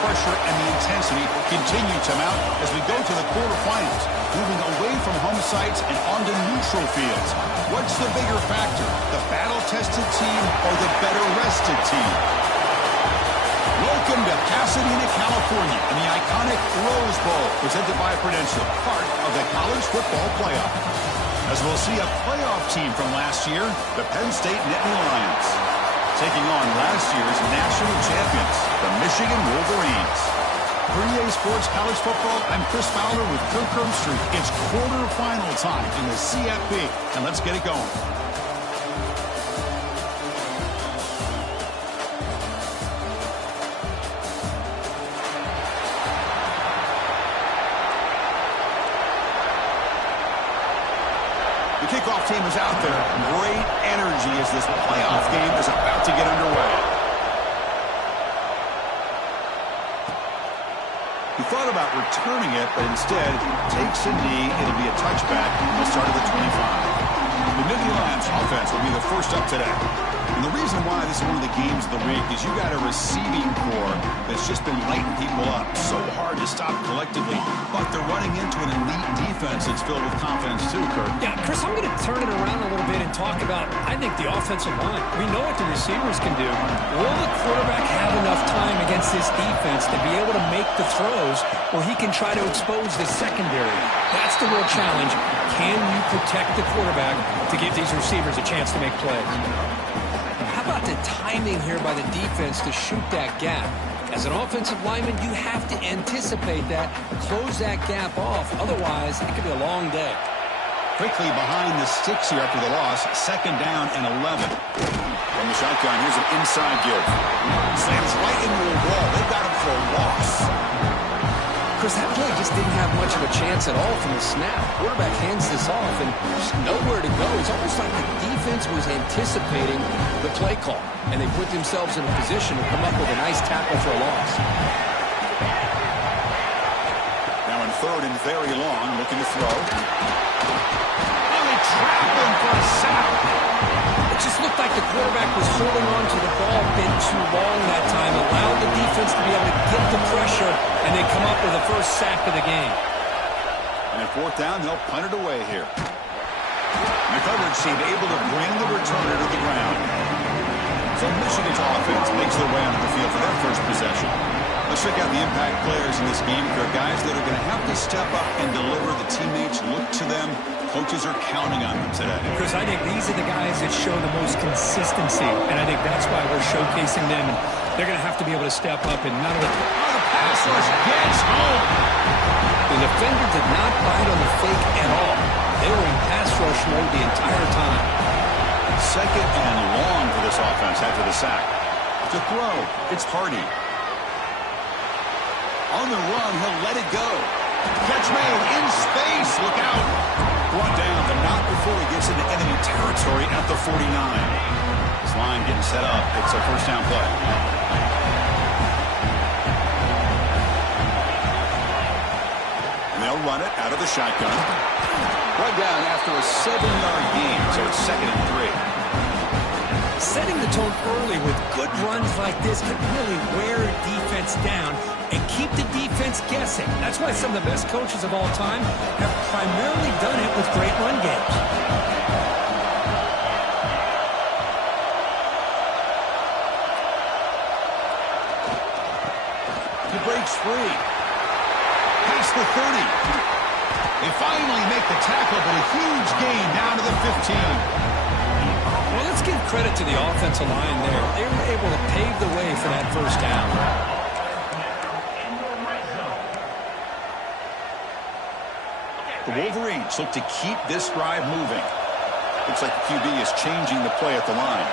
pressure and the intensity continue to mount as we go to the quarterfinals, moving away from home sites and onto neutral fields. What's the bigger factor, the battle-tested team or the better-rested team? Welcome to Pasadena, California, in the iconic Rose Bowl, presented by Prudential, part of the college football playoff. As we'll see a playoff team from last year, the Penn State Nittany Lions, taking on last year's national champions, the Michigan Wolverines. For EA Sports College Football, I'm Chris Fowler with Kirk Herbstreit. It's quarterfinal time in the CFP, and let's get it going. The kickoff team is out there. Great energy as this playoff game is about to get underway. He thought about returning it, but instead takes a knee. It'll be a touchback. He'll start at the 25. The Nittany Lions offense will be the first up today. And the reason why this is one of the games of the week is you got a receiving core that's just been lighting people up. So hard to stop collectively, but they're running into an elite defense that's filled with confidence too, Kirk. Yeah, Chris, I'm going to turn it around a little bit and talk about, I think, the offensive line. We know what the receivers can do. Will the quarterback have enough time against this defense to be able to make the throws where he can try to expose the secondary? That's the real challenge. Can you protect the quarterback to give these receivers a chance to make plays? How about the timing here by the defense to shoot that gap? As an offensive lineman, you have to anticipate that, close that gap off. Otherwise, it could be a long day. Quickly behind the sticks here after the loss. Second down and 11. From the shotgun, here's an inside give. Slams right into a wall. They've got him for a loss. Chris, that play just didn't have much of a chance at all from the snap. Quarterback hands this off and there's nowhere to go. It's almost like the defense was anticipating the play call, and they put themselves in a position to come up with a nice tackle for a loss. Now in third and very long, looking to throw. And they trap him for a sack. It just looked like the quarterback was holding on to the ball a bit too long that time, allowed the defense to be able to get the pressure, and they come up with the first sack of the game. And at fourth down, they'll punt it away here. And the coverage team able to bring the returner to the ground. So Michigan's offense makes their way onto the field for their first possession. Let's check out the impact players in this game. They're guys that are going to have to step up and deliver. The teammates look to them. Coaches are counting on them today. Because I think these are the guys that show the most consistency, and I think that's why we're showcasing them. And they're going to have to be able to step up and not only... Oh, the pass rush gets home. The defender did not bite on the fake at all. They were in pass rush mode the entire time. Second and long for this offense after the sack. To throw, it's Hardy. On the run, he'll let it go. Catch made in space. Look out. Brought down, but not before he gets into enemy territory at the 49. This line getting set up. It's a first down play. And they'll run it out of the shotgun. Brought down after a 7-yard gain, so it's second and 3. Setting the tone early with good runs like this can really wear a defense down and keep the defense guessing. That's why some of the best coaches of all time have primarily done it with great run games. He breaks free. Past the 30. They finally make the tackle, but a huge gain down to the 15. Well, let's give credit to the offensive line there. They were able to pave the way for that first down. The Wolverines look to keep this drive moving. Looks like the QB is changing the play at the line.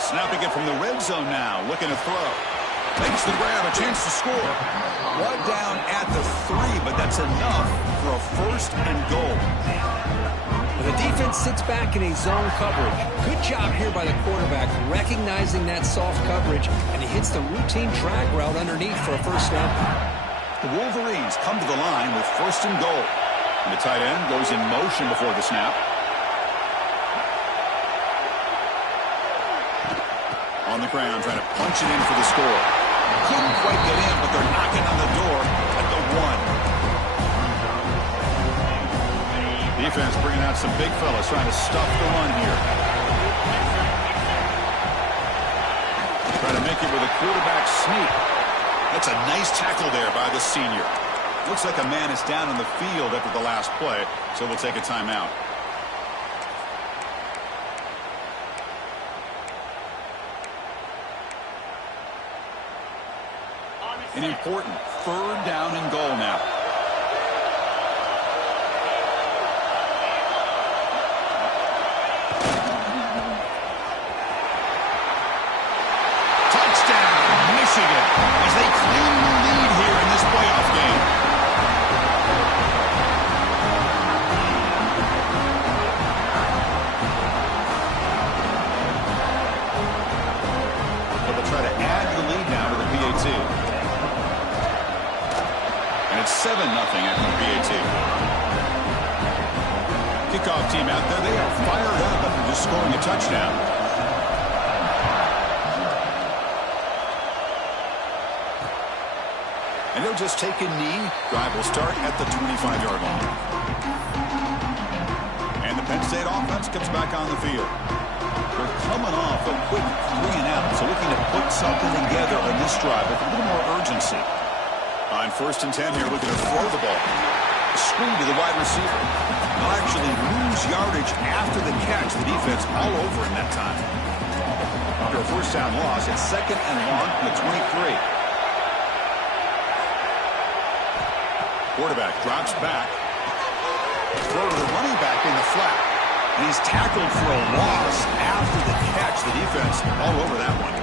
Snapping it from the red zone now, looking to throw. Makes the grab, a chance to score. Brought down at the 3, but that's enough for a first and goal. The defense sits back in a zone coverage. Good job here by the quarterback, recognizing that soft coverage, and he hits the routine drag route underneath for a first down. The Wolverines come to the line with first and goal. And the tight end goes in motion before the snap. On the ground, trying to punch it in for the score. couldn't quite get in, but they're knocking on the door at the 1. Defense bringing out some big fellas trying to stuff the run here. Trying to make it with a quarterback sneak. That's a nice tackle there by the senior. Looks like a man is down on the field after the last play, so we'll take a timeout. An important 3rd down and goal now. Touchdown, Michigan, as they claim the lead here in this playoff game. But they'll try to add the lead now to the PAT. And it's 7-0 after the PAT. Kickoff team out there, they are fired up after just scoring a touchdown. And they'll just take a knee. Drive will start at the 25-yard line. And the Penn State offense comes back on the field. They're coming off a quick 3-and-out, so looking to put something together on this drive with a little more urgency. On 1st and 10 here, looking to throw the ball. A screen to the wide receiver. They'll actually lose yardage after the catch. The defense all over in that time. After a 1st down loss, it's 2nd and long from the 23. Quarterback drops back. Throw to the running back in the flat. And he's tackled for a loss after the catch. The defense all over that one.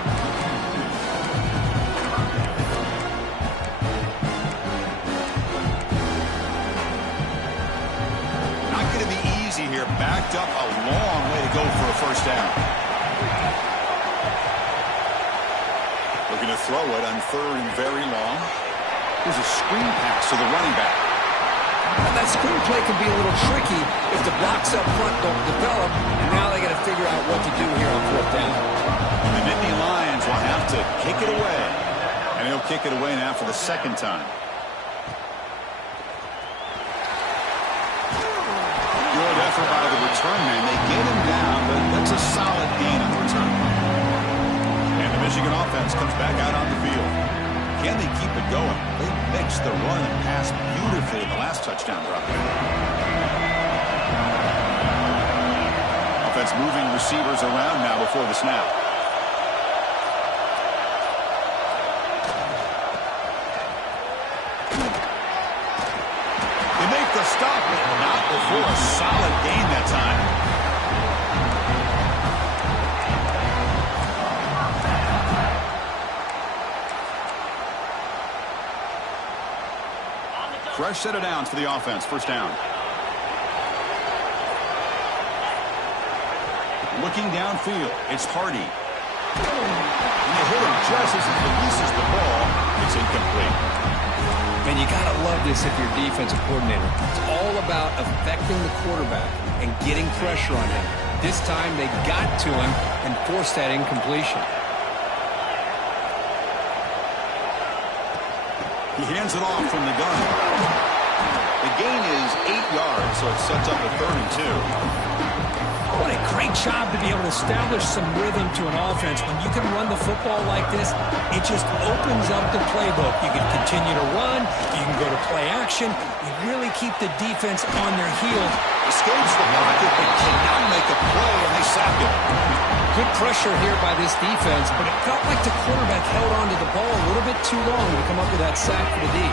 Not going to be easy here. Backed up a long way to go for a 1st down. Looking to throw it on 3rd and very long. Here's a screen pass to the running back. And that screen play can be a little tricky if the blocks up front don't develop, and now they got to figure out what to do here on 4th down. The Nittany Lions will have to kick it away, and he'll kick it away now for the 2nd time. Good effort by the return man. They get him down, but that's a solid gain on the return. And the Michigan offense comes back out on the field. Can they keep it going? They mixed the run and pass beautifully in the last touchdown drive. Offense moving receivers around now before the snap. They make the stop, but not before a solid gain that time. Fresh set of downs for the offense. 1st down. Looking downfield, it's Hardy. And they hit him just as he releases the ball. It's incomplete. And you got to love this if you're defensive coordinator. It's all about affecting the quarterback and getting pressure on him. This time they got to him and forced that incompletion. He hands it off from the gun. The gain is 8 yards, so it sets up a 3rd and 2. What a great job to be able to establish some rhythm to an offense. When you can run the football like this, it just opens up the playbook. You can continue to run. You can go to play action. You really keep the defense on their heels. Escapes the pocket, but cannot make a play, and they sack him. Good pressure here by this defense, but it felt like the quarterback held onto the ball a little bit too long to come up with that sack for the D.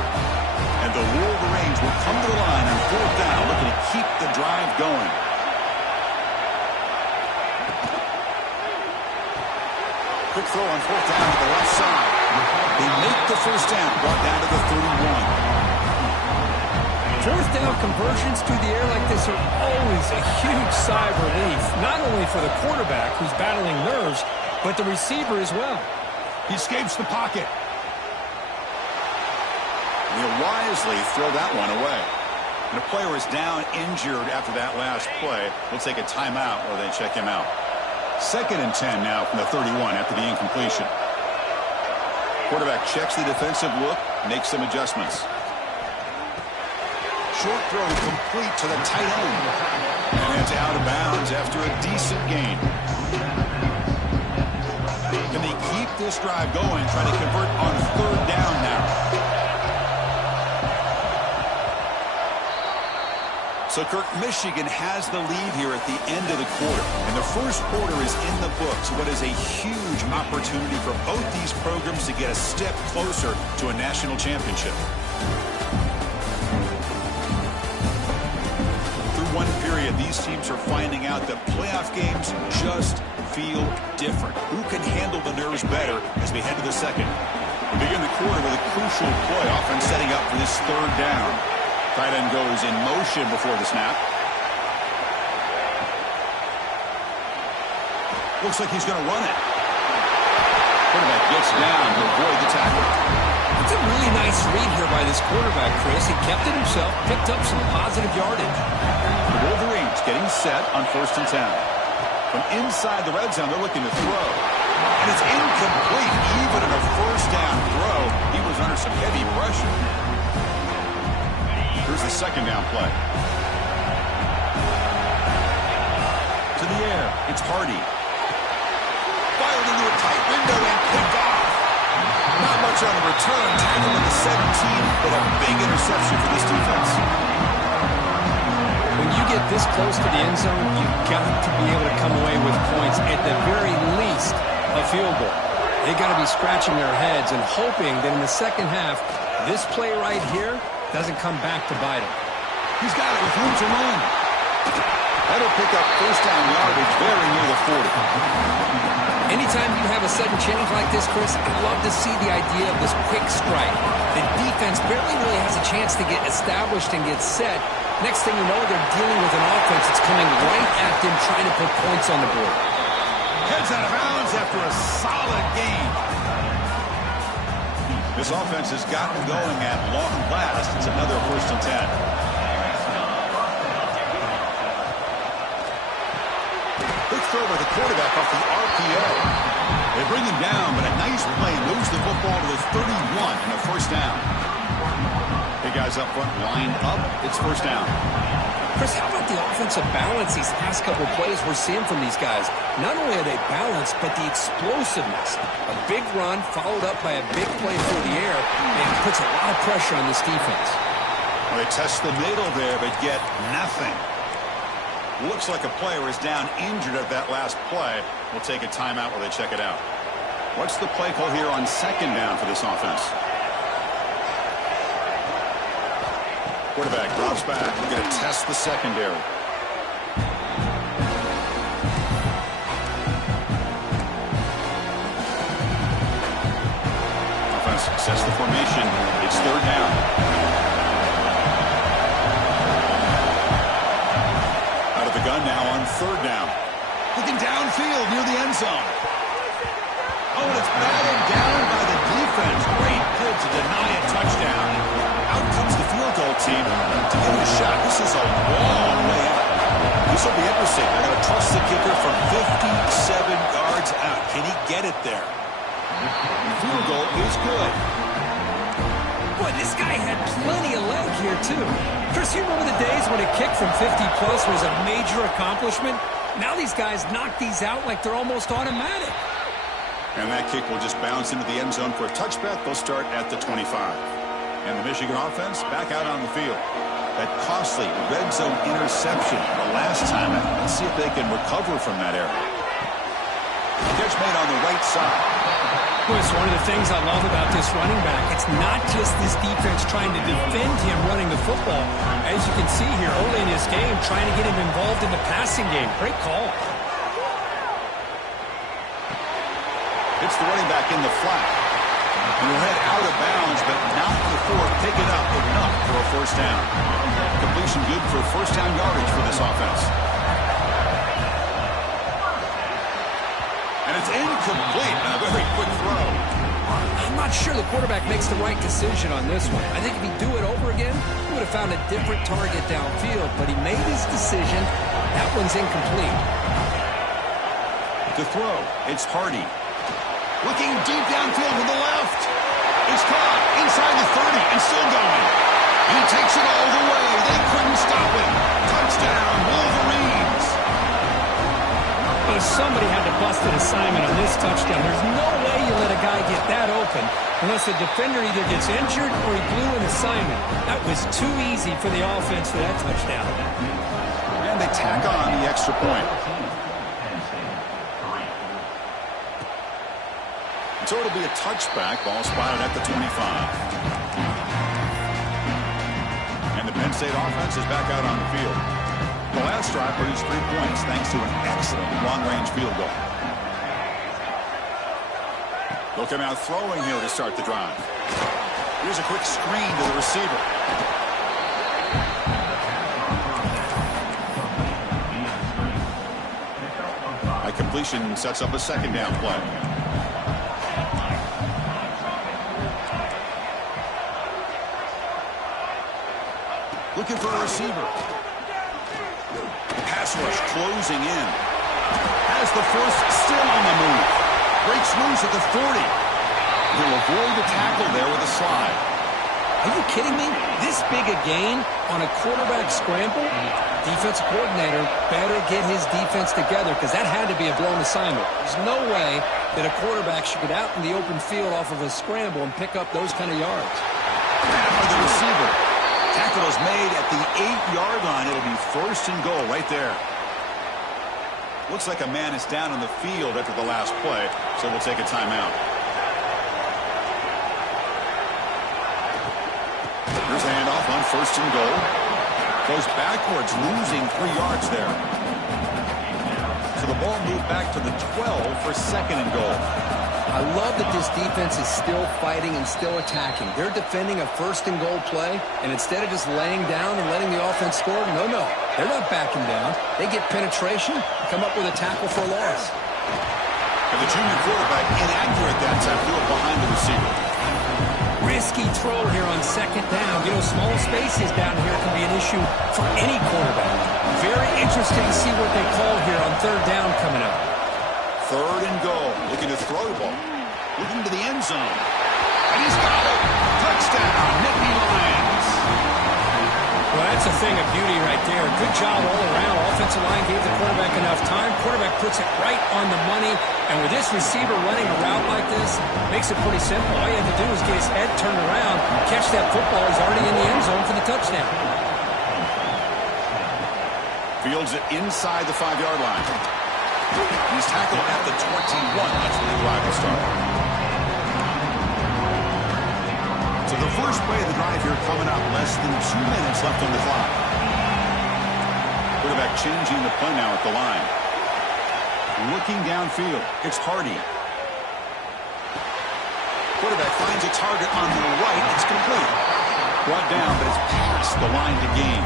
And the Wolverines will come to the line on 4th down, looking to keep the drive going. Quick throw on 4th down to the left side. They make the 1st down, brought down to the 31. 4th down conversions through the air like this are always a huge sigh of relief, not only for the quarterback who's battling nerves, but the receiver as well. He escapes the pocket. He'll wisely throw that one away. And the player is down injured after that last play. We'll take a timeout while they check him out. 2nd and 10 now from the 31 after the incompletion. Quarterback checks the defensive look, makes some adjustments. Short throw complete to the tight end. And it's out of bounds after a decent gain. Can they keep this drive going, try to convert on third down now? So, Kirk, Michigan has the lead here at the end of the quarter. And the first quarter is in the books. What is a huge opportunity for both these programs to get a step closer to a national championship. Through one period, these teams are finding out that playoff games just feel different. Who can handle the nerves better as we head to the second? We begin the quarter with a crucial play, often setting up for this third down. Tight end goes in motion before the snap. Looks like he's going to run it. Quarterback gets down to avoid the tackle. It's a really nice read here by this quarterback, Chris. He kept it himself, picked up some positive yardage. The Wolverines getting set on 1st and 10. From inside the red zone, they're looking to throw. And it's incomplete. Even in a first down throw, he was under some heavy pressure. Here's the second down play. To the air. It's Hardy. Fired into a tight window and picked off. Not much on the return. Tackled at the 17, but a big interception for this defense. When you get this close to the end zone, you've got to be able to come away with points. At the very least, a field goal. They've got to be scratching their heads and hoping that in the second half, this play right here doesn't come back to bite him. He's got it with room to run. That'll pick up first down yardage very near the 40. Anytime you have a sudden change like this, Chris, I'd love to see the idea of this quick strike. The defense barely really has a chance to get established and get set. Next thing you know, they're dealing with an offense that's coming right at them, trying to put points on the board. Heads out of bounds after a solid gain. This offense has gotten going at long last. It's another 1st and 10. Quick throw by the quarterback off the RPO. They bring him down, but a nice play moves the football to the 31 and a first down. Big guys up front lined up. It's first down. Chris, how about the offensive balance these last couple of plays we're seeing from these guys? Not only are they balanced, but the explosiveness. A big run followed up by a big play through the air, and it puts a lot of pressure on this defense. Well, they test the middle there, but get nothing. Looks like a player is down injured at that last play. We'll take a timeout while they check it out. What's the play call here on second down for this offense? Quarterback drops back. We're going to test the secondary. Offense sets the formation. It's third down. Out of the gun now on third down. Looking downfield near the end zone. Oh, and it's batted down by the defense. Great bid to deny a touchdown. Out comes the field goal team to give it a shot. This is a long way out. This will be interesting. They're going to trust the kicker from 57 yards out. Can he get it there? The field goal is good. Boy, this guy had plenty of leg here, too. Chris, you remember the days when a kick from 50-plus was a major accomplishment? Now these guys knock these out like they're almost automatic. And that kick will just bounce into the end zone for a touchback. They'll start at the 25. And the Michigan offense back out on the field. That costly red zone interception the last time. Let's see if they can recover from that error. Catch made on the right side. Chris, one of the things I love about this running back, it's not just this defense trying to defend him running the football. As you can see here early in this game, trying to get him involved in the passing game. Great call. It's the running back in the flat. And he'll head out of bounds, but not before picking up enough for a first down. Completion good for first down yardage for this offense. And it's incomplete on a very quick throw. I'm not sure the quarterback makes the right decision on this one. I think if he'd do it over again, he would have found a different target downfield, but he made his decision. That one's incomplete. To throw, it's Hardy. Looking deep downfield to the left. somebody had to bust an assignment on this touchdown. There's no way you let a guy get that open unless the defender either gets injured or he blew an assignment. That was too easy for the offense for that touchdown. And they tack on the extra point. So it'll be a touchback. Ball spotted at the 25. And the Penn State offense is back out on the field. The last drive produced 3 points thanks to an excellent long-range field goal. They'll come out throwing here to start the drive. Here's a quick screen to the receiver. High completion sets up a second down play. Looking for a receiver. Pass rush closing in. Has the first, still on the move. Breaks loose at the 40. He'll avoid the tackle there with a slide. Are you kidding me? This big a gain on a quarterback scramble? Defensive coordinator better get his defense together because that had to be a blown assignment. There's no way that a quarterback should get out in the open field off of a scramble and pick up those kind of yards. For the receiver. Tackle is made at the 8-yard line. It'll be first and goal right there. Looks like a man is down on the field after the last play, so we'll take a timeout. Here's a handoff on first and goal. Goes backwards, losing 3 yards there. So the ball moved back to the 12 for second and goal. I love that this defense is still fighting and still attacking. They're defending a first and goal play, and instead of just laying down and letting the offense score, no, they're not backing down. They get penetration, come up with a tackle for a loss. And the junior quarterback inaccurate that time, threw it behind the receiver. Risky throw here on second down. You know, small spaces down here can be an issue for any quarterback. Very interested to see what they call here on third down coming up. Third and goal. Looking to throw the ball. Looking to the end zone. And he's got it. Touchdown, Nittany Lions. Well, that's a thing of beauty right there. Good job all around. Offensive line gave the quarterback enough time. Quarterback puts it right on the money. And with this receiver running a route like this, makes it pretty simple. All you have to do is get his head turned around, catch that football. He's already in the end zone for the touchdown. Fields it inside the 5-yard line. He's tackled at the 21. That's where the drive will start. So the first play of the drive here coming up. Less than 2 minutes left on the clock. Quarterback changing the play now at the line. Looking downfield. It's Hardy. Quarterback finds a target on the right. It's complete. Brought down, but it's past the line to gain.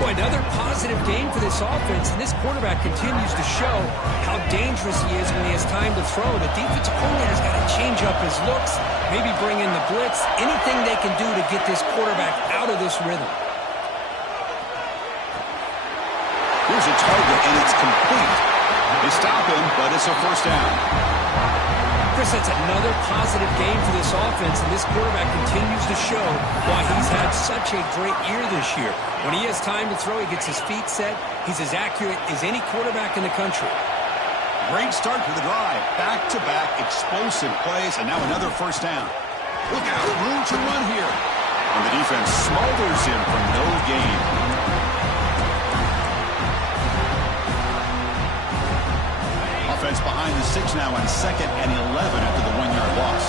Boy, another positive game for this offense, and this quarterback continues to show how dangerous he is when he has time to throw. The defensive coordinator's got to change up his looks, maybe bring in the blitz, anything they can do to get this quarterback out of this rhythm. Here's a target, and it's complete. They stop him, but it's a first down. Chris, that's another positive game for this offense, and this quarterback continues to show why he's had such a great year this year. When he has time to throw, he gets his feet set. He's as accurate as any quarterback in the country. Great start to the drive. Back-to-back explosive plays, and now another first down. Look out, room to run here. And the defense smothers him for no gain. Offense behind the 6 now on 2nd and 11 after the 1-yard loss.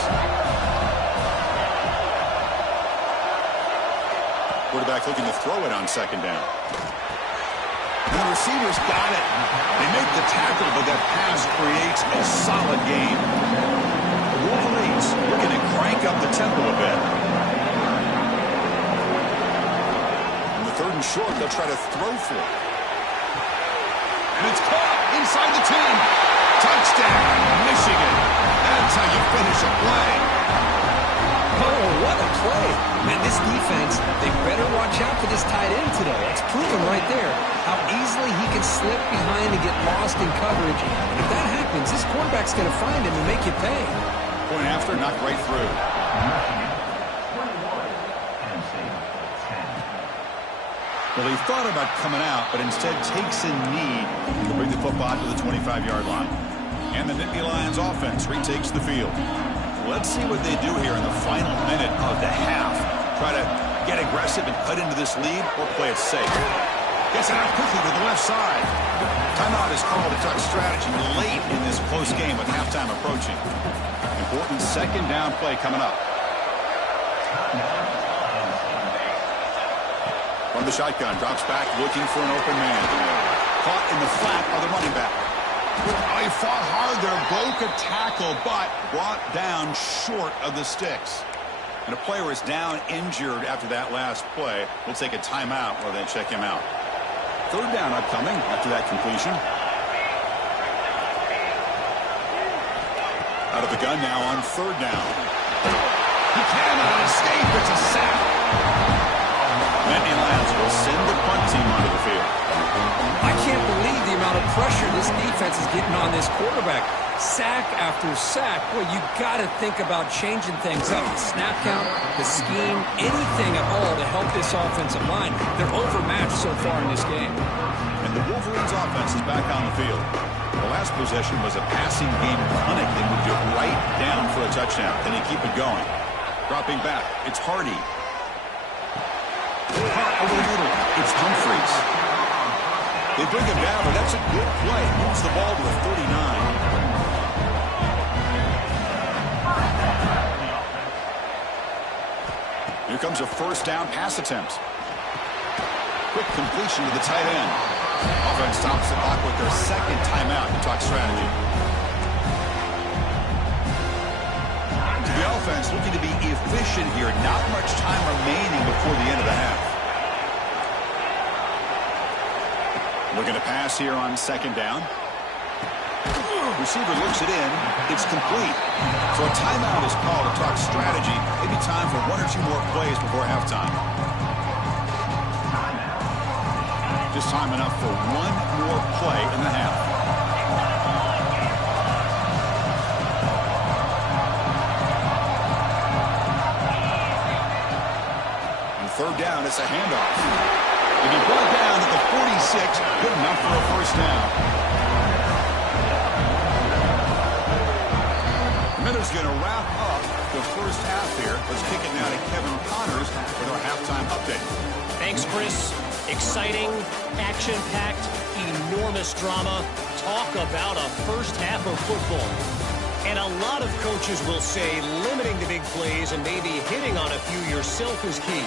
Quarterback looking to throw it on 2nd down. And the receivers got it. They make the tackle, but that pass creates a solid game. The Wolverines looking to crank up the tempo a bit. On the 3rd and short, they'll try to throw for it. And it's caught inside the 10. Touchdown, Michigan. That's how you finish a play. Oh, what a play. Man, this defense, they better watch out for this tight end today. It's proven right there how easily he can slip behind and get lost in coverage. And if that happens, this quarterback's going to find him and make you pay. Point after, knocked right through. Well, he thought about coming out, but instead takes a knee to bring the football to the 25-yard line. And the Nittany Lions offense retakes the field. Let's see what they do here in the final minute of the half. Try to get aggressive and cut into this lead or play it safe. Gets it out quickly to the left side. Timeout is called to talk strategy late in this close game with halftime approaching. Important second down play coming up. From the shotgun, drops back, looking for an open man. Caught in the flat of the running back. Oh, he fought hard there, broke a tackle, but brought down short of the sticks. And a player is down injured after that last play. We'll take a timeout or then check him out. Third down upcoming after that completion. Out of the gun now on third down. He cannot escape. It's a sack. Nittany Lions will send the punt team onto the field. I can't believe the amount of pressure this defense is getting on this quarterback. Sack after sack. Well, you got to think about changing things up. The snap count, the scheme, anything at all to help this offensive line. They're overmatched so far in this game. And the Wolverines' offense is back on the field. The last possession was a passing game clinic. They moved it right down for a touchdown. Then they keep it going. Dropping back, it's Hardy. Over the middle, it's Humphreys. They bring him down, but that's a good play. Moves the ball to the 39. Here comes a first down pass attempt. Quick completion to the tight end. Offense stops the clock with their second timeout to talk strategy. The offense looking to be efficient here. Not much time remaining before the end of the half. Looking to pass here on second down. Receiver looks it in. It's complete. So a timeout is called to talk strategy. Maybe time for one or two more plays before halftime. Just time enough for one more play in the half. Third down, it's a handoff. And he brought down at the 46, good enough for a first down. Miller's going to wrap up the first half here. Let's kick it now to Kevin Connors with our halftime update. Thanks, Chris. Exciting, action-packed, enormous drama. Talk about a first half of football. And a lot of coaches will say limiting the big plays and maybe hitting on a few yourself is key.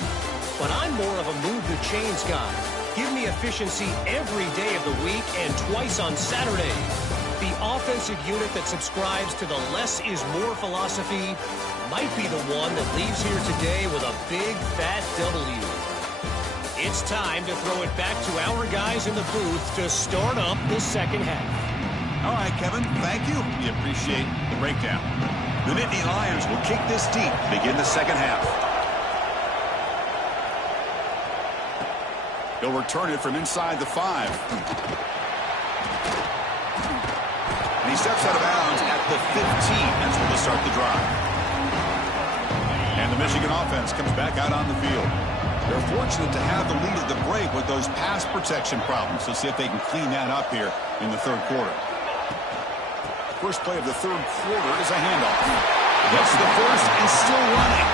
But I'm more of a move the chains guy. Give me efficiency every day of the week and twice on Saturday. The offensive unit that subscribes to the less is more philosophy might be the one that leaves here today with a big fat W. It's time to throw it back to our guys in the booth to start up the second half. All right, Kevin, thank you. We appreciate the breakdown. The Nittany Lions will kick this deep, begin the second half. He'll return it from inside the 5. And he steps out of bounds at the 15. That's where they'll start the drive. And the Michigan offense comes back out on the field. They're fortunate to have the lead at the break with those pass protection problems. Let's see if they can clean that up here in the third quarter. First play of the third quarter is a handoff. Gets the first and still running.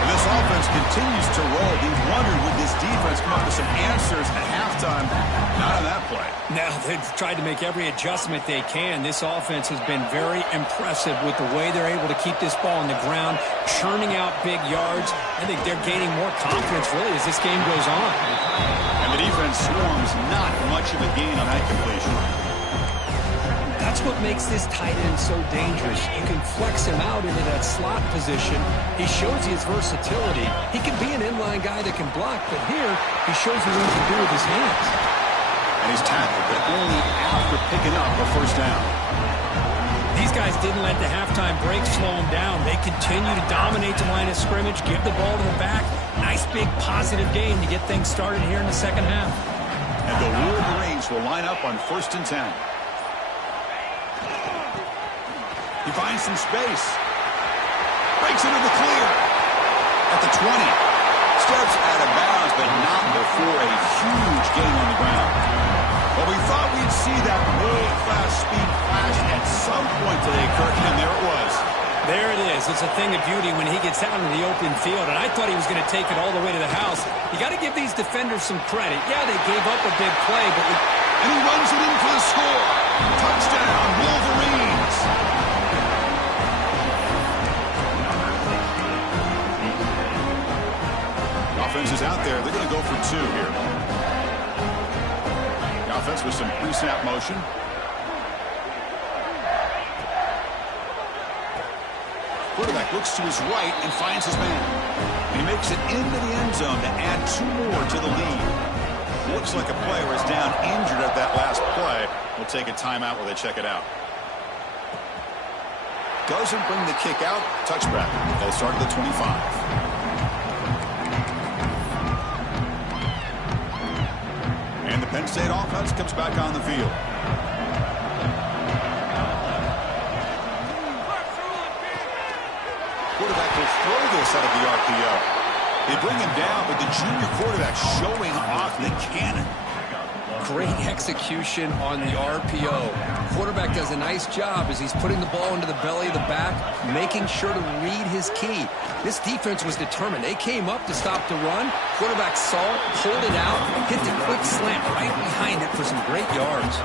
And this offense continues to roll. We wondered, would this defense come up with some answers at halftime? Not on that play. Now they've tried to make every adjustment they can. This offense has been very impressive with the way they're able to keep this ball on the ground, churning out big yards. I think they're gaining more confidence, really, as this game goes on. And the defense swarms not much of a gain on that completion. That's what makes this tight end so dangerous. You can flex him out into that slot position. He shows his versatility. He can be an inline guy that can block, but here he shows you what he can do with his hands. And he's tackled, but only after picking up a first down. These guys didn't let the halftime break slow them down. They continue to dominate the line of scrimmage, give the ball to the back. Nice big positive game to get things started here in the second half. And the Wolverines will line up on 1st and 10. He finds some space. Breaks into the clear. At the 20. Steps out of bounds, but not before a huge gain on the ground. Well, we thought we'd see that world-class speed flash at some point today, Kurt, and there it was. There it is. It's a thing of beauty when he gets out into the open field, and I thought he was going to take it all the way to the house. You got to give these defenders some credit. Yeah, they gave up a big play, but... And he runs it in for the score. Touchdown, Wolverines. Offense is out there. They're going to go for two here. The offense with some pre-snap motion. Quarterback looks to his right and finds his man. He makes it into the end zone to add two more to the lead. Looks like a player is down injured at that last play. We'll take a timeout while they check it out. Doesn't bring the kick out. Touchback. They'll start at the 25. And the Penn State offense comes back on the field. Quarterback will throw this out of the RPO. They bring him down, but the junior quarterback showing off the cannon. Great execution on the RPO. Quarterback does a nice job as he's putting the ball into the belly of the back, making sure to read his key. This defense was determined. They came up to stop the run. Quarterback saw it, pulled it out, hit the quick slant right behind it for some great yards.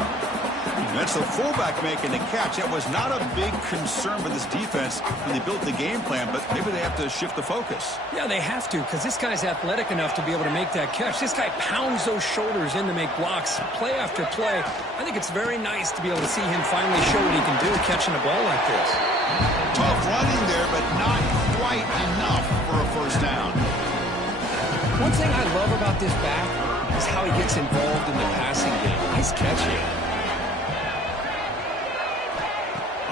That's the fullback making the catch. That was not a big concern for this defense when they built the game plan, but maybe they have to shift the focus. Yeah, they have to, because this guy's athletic enough to be able to make that catch. This guy pounds those shoulders in to make blocks play after play. I think it's very nice to be able to see him finally show what he can do catching a ball like this. Tough running there, but not quite enough for a first down. One thing I love about this back is how he gets involved in the passing game. Nice catch here.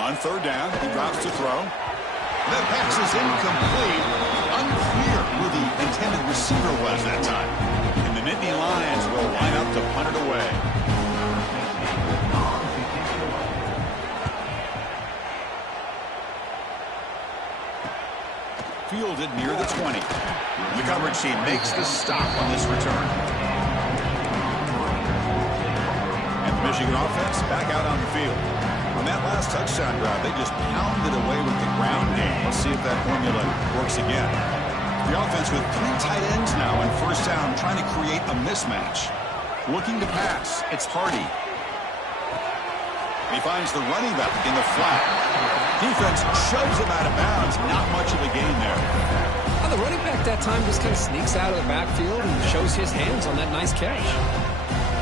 On third down, he drops to throw. That pass is incomplete. Unclear who the intended receiver was that time. And the Nittany Lions will line up to punt it away. Fielded near the 20. The coverage team makes the stop on this return. And the Michigan offense back out on the field. On that last touchdown drive, they just pounded away with the ground game. Let's see if that formula works again. The offense with three tight ends now in first down, trying to create a mismatch. Looking to pass, it's Hardy. He finds the running back in the flat. Defense shoves him out of bounds. Not much of a gain there. Well, the running back that time just kind of sneaks out of the backfield and shows his hands on that nice catch.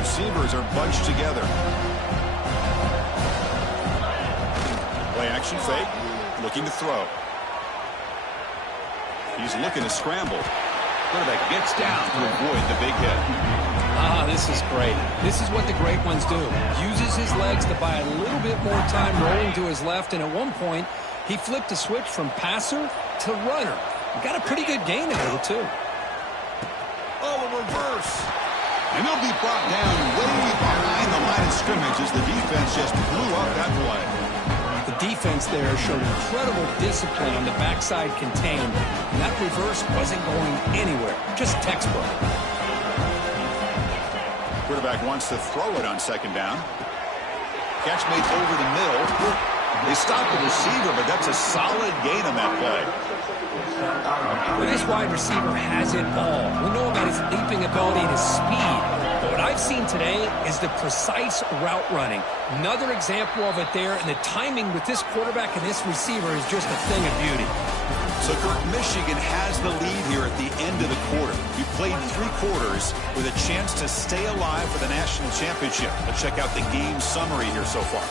Receivers are bunched together. Play action fake, looking to throw. He's looking to scramble. Quarterback gets down to avoid the big hit. Ah, this is great. This is what the great ones do. Uses his legs to buy a little bit more time rolling to his left, and at one point, he flipped the switch from passer to runner. Got a pretty good gain out of it, too. Oh, a reverse. And he'll be brought down way behind the line of scrimmage as the defense just blew up that play. The defense there showed incredible discipline on the backside contained, and that reverse wasn't going anywhere. Just textbook. Quarterback wants to throw it on second down. Catch made over the middle. They stop the receiver, but that's a solid gain on that play. Well, this wide receiver has it all. We know about his leaping ability and his speed. But what I've seen today is the precise route running. Another example of it there, and the timing with this quarterback and this receiver is just a thing of beauty. So, Kurt, Michigan has the lead here at the end of the quarter. We played 3 quarters with a chance to stay alive for the national championship. Let's check out the game summary here so far.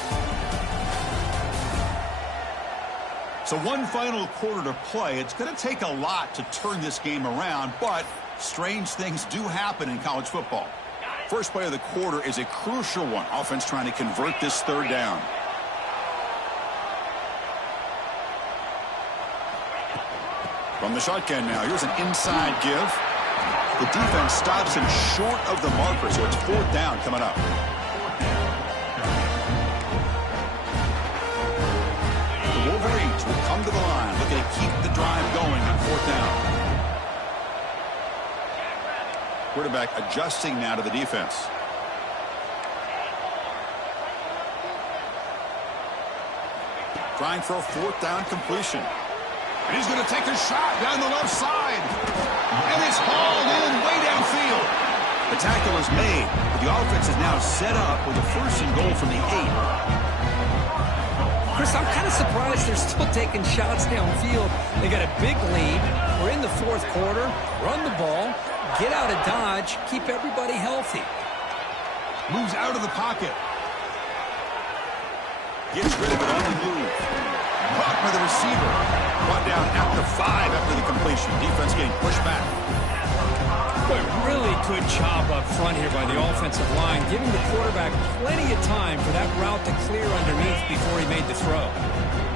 So one final quarter to play. It's going to take a lot to turn this game around, but strange things do happen in college football. First play of the quarter is a crucial one. Offense trying to convert this third down. From the shotgun now, here's an inside give. The defense stops him short of the marker, so it's fourth down coming up. The Wolverines will come to the line, looking to keep the drive going on fourth down. Quarterback adjusting now to the defense. Trying for a 4th down completion. And he's going to take a shot down the left side. And it's hauled in way downfield. The tackle is made, but the offense is now set up with a 1st and goal from the 8. Chris, I'm kind of surprised they're still taking shots downfield. They got a big lead. We're in the 4th quarter. Run the ball. Get out of dodge. Keep everybody healthy. Moves out of the pocket. Gets rid of it on the move. Caught by the receiver. Brought down at the 5 after the completion. Defense getting pushed back. But really good job up front here by the offensive line, giving the quarterback plenty of time for that route to clear underneath before he made the throw.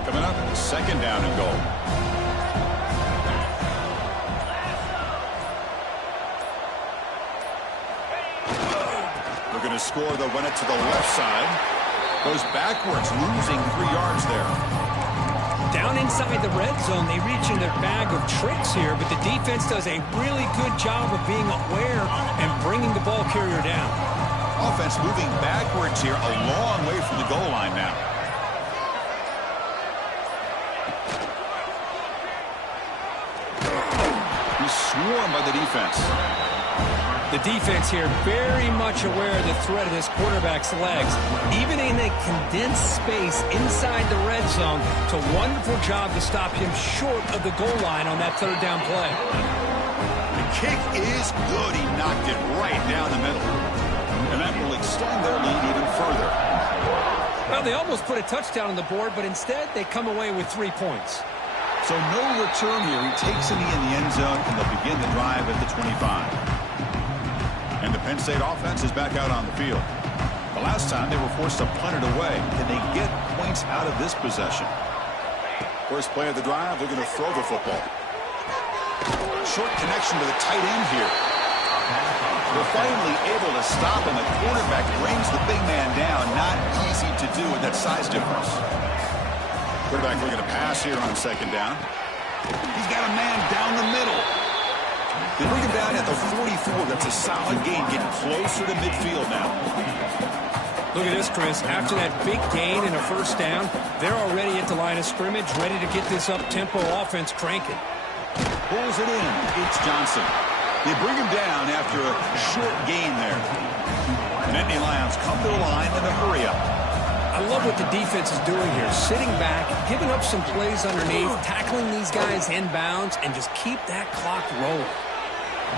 Coming up, 2nd down and goal. Looking to score, they'll run it to the left side. Goes backwards, losing 3 yards there. Down inside the red zone, they reach in their bag of tricks here, but the defense does a really good job of being aware and bringing the ball carrier down. Offense moving backwards here, a long way from the goal line now. He's swarmed by the defense. The defense here very much aware of the threat of this quarterback's legs. Even in a condensed space inside the red zone, it's a wonderful job to stop him short of the goal line on that 3rd down play. The kick is good. He knocked it right down the middle. And that will extend their lead even further. Well, they almost put a touchdown on the board, but instead they come away with 3 points. So no return here. He takes it in the end zone, and they'll begin the drive at the 25. And the Penn State offense is back out on the field. The last time they were forced to punt it away. Can they get points out of this possession? First play of the drive, they're going to throw the football. Short connection to the tight end here. They're finally able to stop him. The quarterback brings the big man down. Not easy to do with that size difference. Quarterback looking to pass here on 2nd down. He's got a man down the middle. They bring him down at the 44. That's a solid gain, getting closer to midfield now. Look at this, Chris. After that big gain and a 1st down, they're already at the line of scrimmage, ready to get this up-tempo offense cranking. Pulls it in. It's Johnson. They bring him down after a short gain there. And Nittany Lions come to the line in a hurry up. I love what the defense is doing here. Sitting back, giving up some plays underneath, tackling these guys inbounds, and just keep that clock rolling.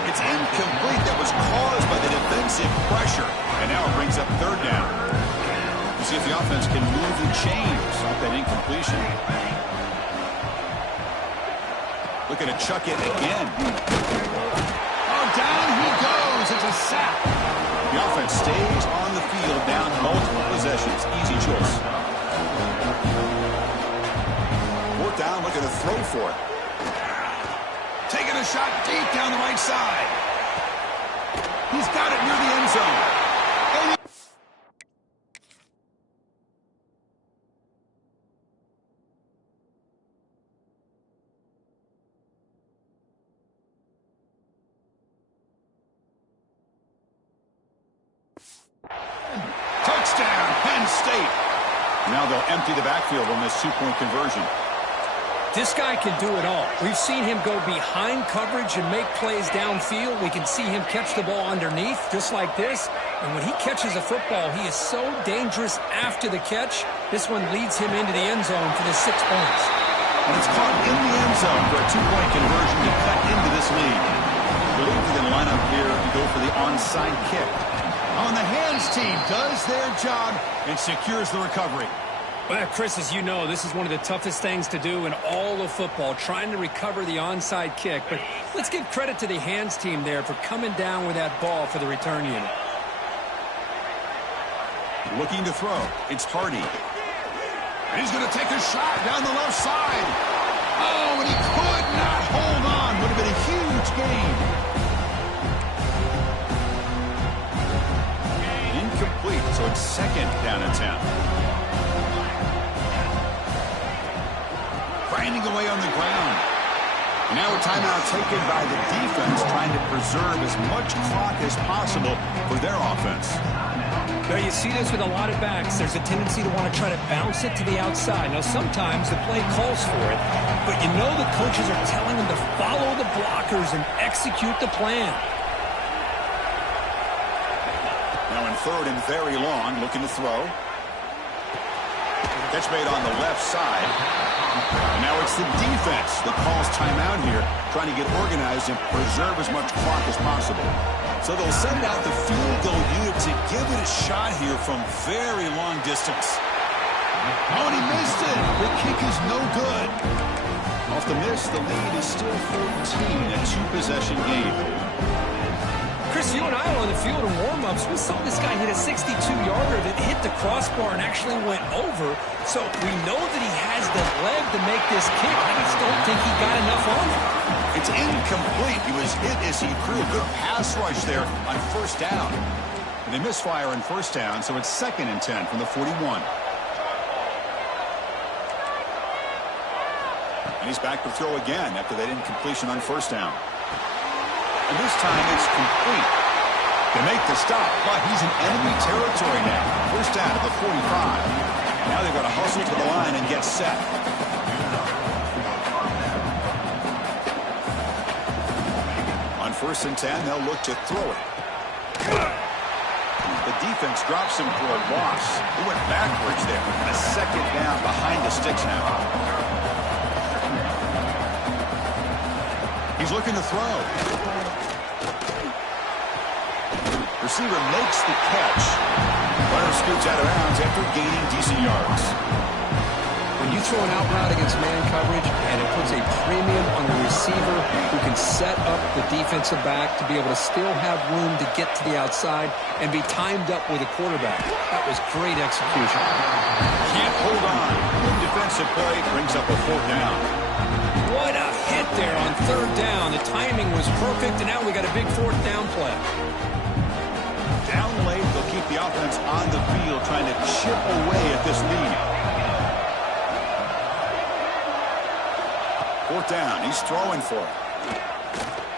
It's incomplete. That was caused by the defensive pressure. And now it brings up 3rd down. We'll see if the offense can move the chains off that incompletion. Looking to chuck it again. Oh, down he goes. It's a sack. The offense stays on the field down multiple possessions. Easy choice. 4th down, looking to throw for it. Taking a shot deep down the right side. He's got it near the end zone. And touchdown, Penn State. Now they'll empty the backfield on this 2-point conversion. This guy can do it all. We've seen him go behind coverage and make plays downfield. We can see him catch the ball underneath just like this. And when he catches a football, he is so dangerous after the catch. This one leads him into the end zone for the 6 points. And it's caught in the end zone for a 2-point conversion to cut into this lead. The lead to then line up here and go for the onside kick. On the hands team does their job and secures the recovery. Well, Chris, as you know, this is one of the toughest things to do in all of football, trying to recover the onside kick. But let's give credit to the hands team there for coming down with that ball for the return unit. Looking to throw. It's Hardy. And he's going to take a shot down the left side. Oh, and he could not hold on. Would have been a huge gain. Incomplete, so it's 2nd down and 10. Grinding away on the ground. And now a timeout taken by the defense, trying to preserve as much clock as possible for their offense. Now, you see this with a lot of backs. There's a tendency to want to try to bounce it to the outside. Now, sometimes the play calls for it, but you know the coaches are telling them to follow the blockers and execute the plan. Now in third and very long, looking to throw. Catch made on the left side. And now it's the defense that calls timeout here, trying to get organized and preserve as much clock as possible. So they'll send out the field goal unit to give it a shot here from very long distance. Oh, and he missed it. The kick is no good. Off the miss, the lead is still 14, a two-possession game. Chris, you and I were on the field in warm-ups. We saw this guy hit a 62-yarder that hit the crossbar and actually went over. So we know that he has the leg to make this kick. I just don't think he got enough on it. It's incomplete. He was hit as he threw a good pass rush there on first down. And they misfire on first down, so it's 2nd and 10 from the 41. And he's back to throw again after that incompletion on first down. And this time it's complete. They make the stop, but he's in enemy territory now. First down at the 45. Now they've got to hustle to the line and get set. On 1st and 10, they'll look to throw it. The defense drops him for a loss. He went backwards there. A 2nd down behind the sticks now. He's looking to throw. Receiver makes the catch. Runner scoots out of bounds after gaining decent yards. When you throw an out route against man coverage and it puts a premium on the receiver who can set up the defensive back to be able to still have room to get to the outside and be timed up with a quarterback. That was great execution. Can't hold on. Good defensive play brings up a 4th down. What a hit there on 3rd down. The timing was perfect, and now we got a big 4th down play. Down late, they'll keep the offense on the field, trying to chip away at this lead. 4th down, he's throwing for it.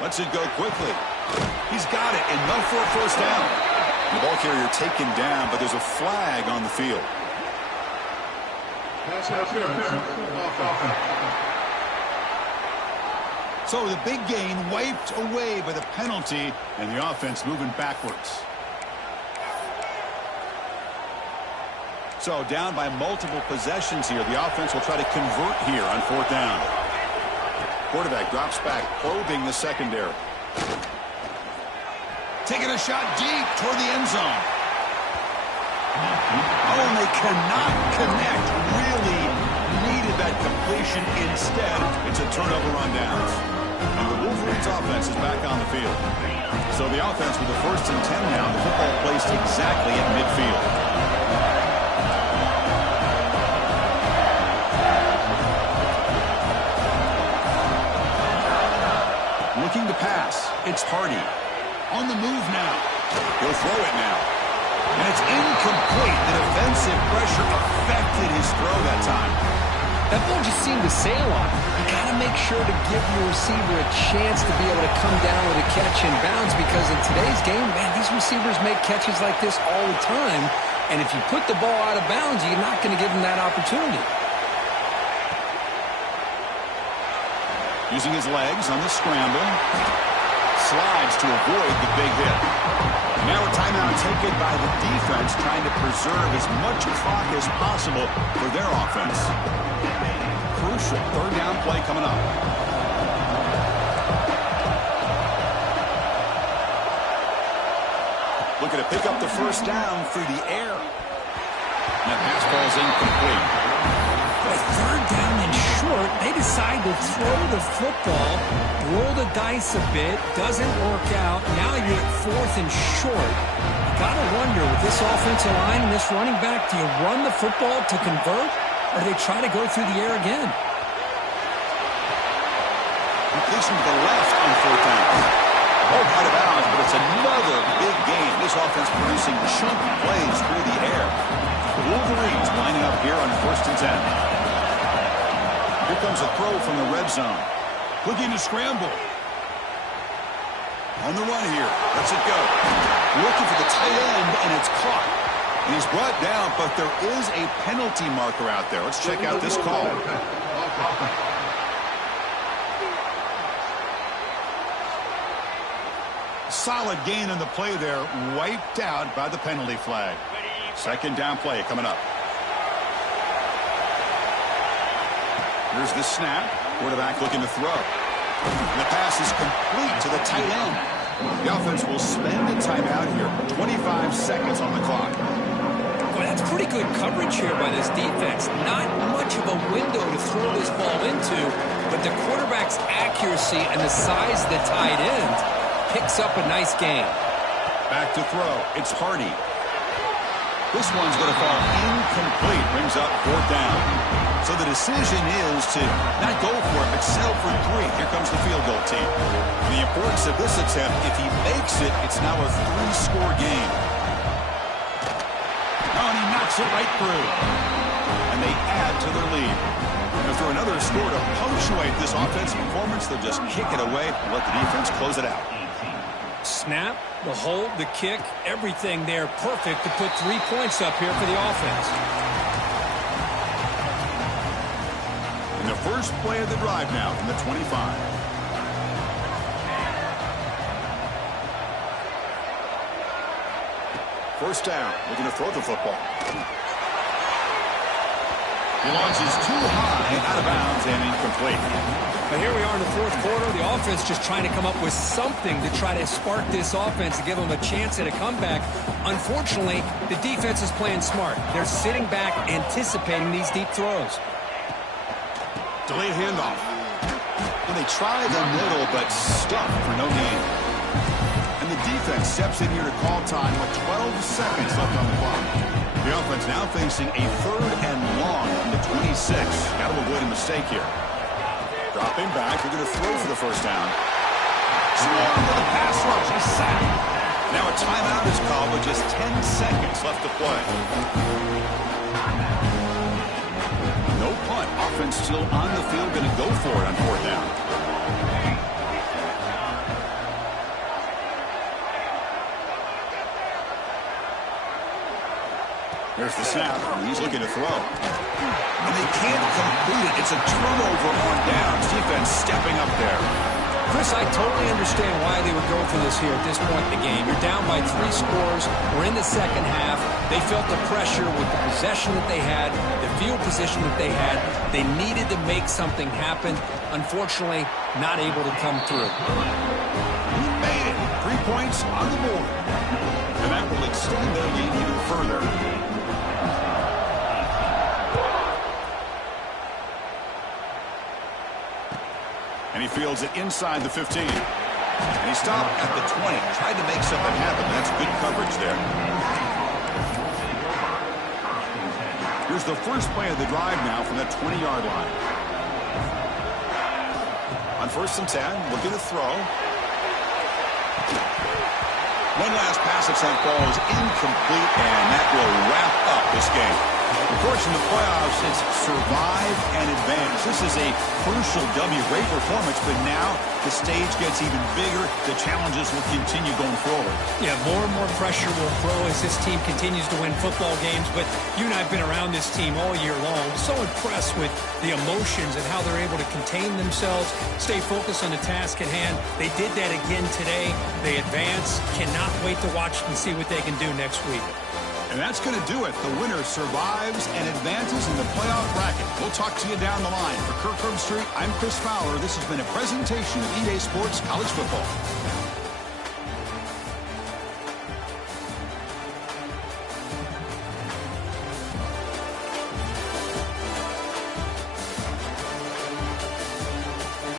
Lets it go quickly. He's got it, enough for a 1st down. The ball carrier taken down, but there's a flag on the field. So the big gain wiped away by the penalty, and the offense moving backwards. So down by multiple possessions here. The offense will try to convert here on 4th down. Quarterback drops back, probing the secondary. Taking a shot deep toward the end zone. Oh, and they cannot connect. Really needed that completion. Instead, it's a turnover on downs. And the Wolverines offense is back on the field. So the offense with the 1st and 10 now. The football placed exactly at midfield. Looking to pass. It's Hardy. On the move now. He'll throw it now. And it's incomplete. The defensive pressure affected his throw that time. That ball just seemed to sail on him. You got to make sure to give your receiver a chance to be able to come down with a catch and bounce, because in today's game, man, these receivers make catches like this all the time. And if you put the ball out of bounds, you're not going to give them that opportunity. Using his legs on the scramble. Slides to avoid the big hit. Now a timeout taken by the defense, trying to preserve as much clock as possible for their offense. Crucial 3rd down play coming up. Looking to pick up the 1st down through the air. And that pass ball's incomplete. With 3rd down and short, they decide to throw the football, roll the dice a bit, doesn't work out. Now you're at 4th and short. You got to wonder, with this offensive line and this running back, do you run the football to convert, or do they try to go through the air again? Completion to the left on 4th down. Oh, out of bounds, but it's another big game. This offense producing chunk plays through the air. The Wolverines lining up here on 1st and 10. Here comes a throw from the red zone. Looking to scramble. On the run here. Lets it go. Looking for the tight end, and it's caught. And he's brought down, but there is a penalty marker out there. Let's check out this call. Solid gain on the play there. Wiped out by the penalty flag. Second down play coming up. Here's the snap. Quarterback looking to throw. And the pass is complete to the tight end. The offense will spend a timeout here. 25 seconds on the clock. Well, that's pretty good coverage here by this defense. Not much of a window to throw this ball into, but the quarterback's accuracy and the size of the tight end picks up a nice gain. Back to throw. It's Hardy. This one's going to fall incomplete. Brings up fourth down. So the decision is to not go for it, but settle for 3. Here comes the field goal team. And the importance of this attempt, if he makes it, it's now a 3-score game. Oh, and he knocks it right through. And they add to their lead. And through another score to punctuate this offensive performance, they'll just kick it away and let the defense close it out. Snap, the hold, the kick, everything there perfect to put 3 points up here for the offense. And the first play of the drive now from the 25. First down, looking to throw the football. He launches too high, out of bounds, and incomplete. But here we are in the fourth quarter. The offense just trying to come up with something to try to spark this offense and give them a chance at a comeback. Unfortunately, the defense is playing smart. They're sitting back, anticipating these deep throws. Delayed handoff. And they try the middle, but stuck for no gain. And the defense steps in here to call time with 12 seconds left on the clock. The offense now facing a 3rd and long from the 26. Got to avoid a mistake here. Dropping back, we're going to throw for the first down. Swarm to the pass rush. He's sacked. Now a timeout is called with just 10 seconds left to play. No punt. Offense still on the field, going to go for it on 4th down. There's the snap. He's looking to throw. And they can't complete it. It's a turnover on downs. Defense stepping up there. Chris, I totally understand why they would go for this here at this point in the game. You're down by 3 scores. We're in the second half. They felt the pressure with the possession that they had, the field position that they had. They needed to make something happen. Unfortunately, not able to come through. He made it. 3 points on the board. And that will extend their lead even further. And he fields it inside the 15. And he stopped at the 20. Tried to make something happen. That's good coverage there. Here's the first play of the drive now from the 20-yard line. On 1st and 10, looking to throw. One last pass attempt falls incomplete, and that will wrap up this game. Of course, in the playoffs, it's survive and advance. This is a crucial W. Great performance, but now the stage gets even bigger. The challenges will continue going forward. Yeah, more and more pressure will grow as this team continues to win football games. But you and I have been around this team all year long. So impressed with the emotions and how they're able to contain themselves, stay focused on the task at hand. They did that again today. They advance. Cannot wait to watch and see what they can do next week. And that's going to do it. The winner survives and advances in the playoff bracket. We'll talk to you down the line. For Kirk Herbstreit, I'm Chris Fowler. This has been a presentation of EA Sports College Football.